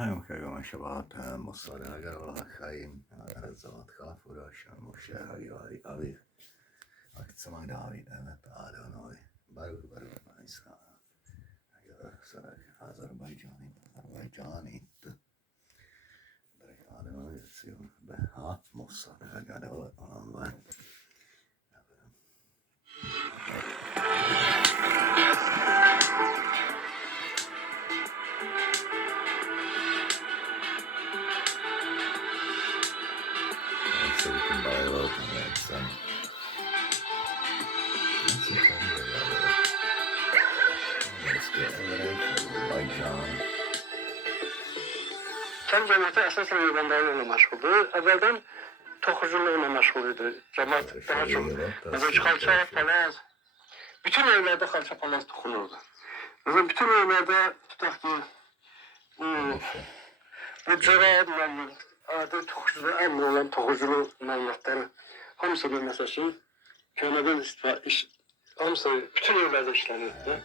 היום כיום השבת מוסד הגר החיים הרזות כפורש משה אביב הקצמה דוד אמת אדוני ברוך ישראל אזרבייג'אנית ברוך אדוני ציון במוסד הגדול עולם so we can buy a loaf and that's okay. Let's get by John. Kent cemiyeti esasen yurganlarıyla meşguldü. Evvelden tokuculuğuyla meşgulüydü. Cemaat daha çok mesela kalça, palaz. Bütün evlerde kalça palaz dokunurdu. Mesela bütün evlerde tutak ki bu cemaat adı tokuculuğu emri olan tokuculuğu məlumatları hamısı bir mesajı köylerden hamısı bütün evlerde işlenirdi.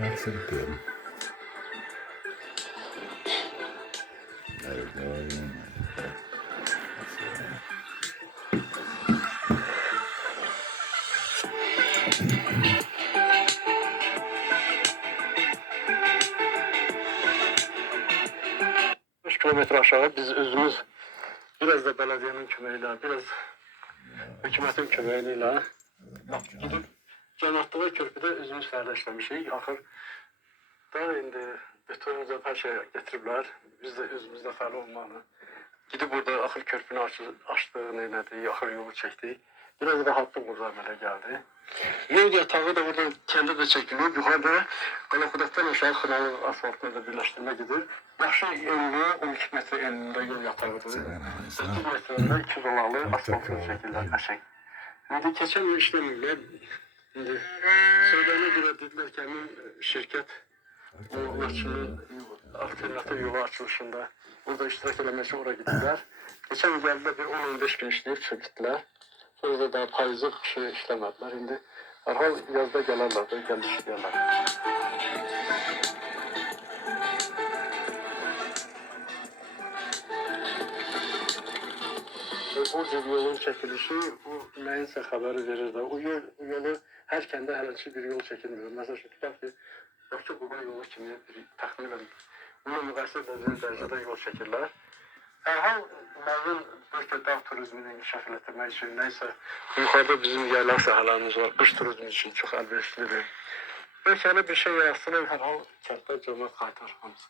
That's so good. There we go. Kilometre aşağı biz özümüz biraz da belediyenin kömeğiyle, biraz hükümetin kömeğiyle gidip cemaatlığı körpüde özümüz kardeşlemişik. Axır da indi bütünümüzə her şey getiriblər. Biz de özümüzdə fəali olmalı. Gidip burada axır körpünü açdıq, neylədik, axır yolu çəkdik. Biraz rahatlıq burada əmələ gəldi. Yol yatağı da buradan kendi de çəkiliyor. Yuxarıda Qalaxudaqdan aşağı Xınalı asfaltına da birləşdirmə gedir. Yaxşı enli, 12 metre enlində yol yatağıdır. 8 metrəndə 2 dolalı asfaltın çəkirlər qəşəng. İndi keçən il işləmirlər. İndi söylənə görə dedilər ki, həmin şirkət o alternatif yolu açılışında burada iştirak eləmək üçün oraya gittiler. Geçen il gəldilər bir 10-15 gün işləyib çöktülər. Sonra da daha payızı kışı işləmədilər. İndi arhal yazda gələrlər də gəlib işləyərlər. O cür yolun çəkilişi o nəyinsə xəbəri verir də. O yolu hər kəndə hələlik bir yol çəkilmir. Məsələn, tutaq ki, Bakı-Quba yolu kimi təxminən bununla müqayisə ediləcək dərəcədə yol çəkirlər. Hər hal müəyyən bölgə dağ turizmini inkişaf etdirmək üçün nəysə yuxarıda bizim yaylaq sahələrimiz var. Qış turizmi üçün çox əlverişlidir. Bölgəli bir şey yaratsın, hər hal kənddə cəmaət qaytar hamısı.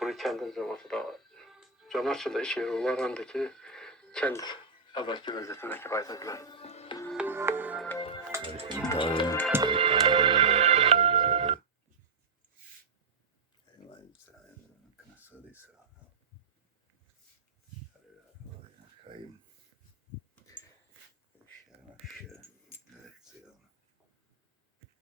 Buraya kəndin cəmaatı da cəmaat üçün də iş yeri olar, həm də ki kənd əvvəlki vəziyyətindəki qayıda bilər. Kayım.